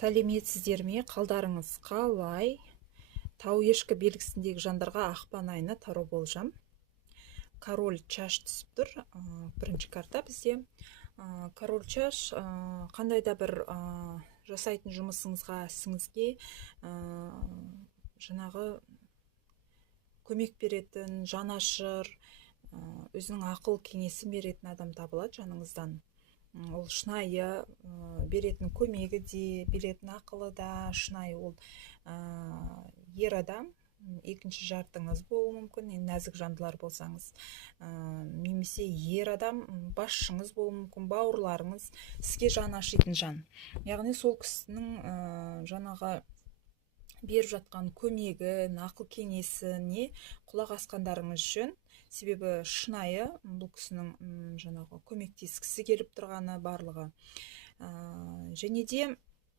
Сәлеметсіздер ме? Қалдарыңыз қалай? Тау ешкі белгісіндегі жандарға ақпан айына таро болжам. Король чаш түсіп тұр. Бірінші карта бізде. Король чаш қандай да бір жасайтын жұмысыңызға, ісіңізге жаңағы көмек беретін, жанашыр, өзінің ақыл кеңесін беретін адам табылады жаныңыздан. Ол шынайы беретін көмегі де, беретін ақылы да шынайы. Ол ер адам, екінші жартыңыз болуы мүмкін, нәзік жандылар болсаңыз, немесе ер адам, басшыңыз болуы мүмкін, бауырларыңыз, сізге жан ашитын жан. Яғни сол кісінің жаңағы беріп жатқан көмегі, ақыл кеңесіне құлақ асқандарыңыз жөн. Себебі шынайы бұл кісінің жаңағы көмектескісі келіп тұрғаны барлығы. Және де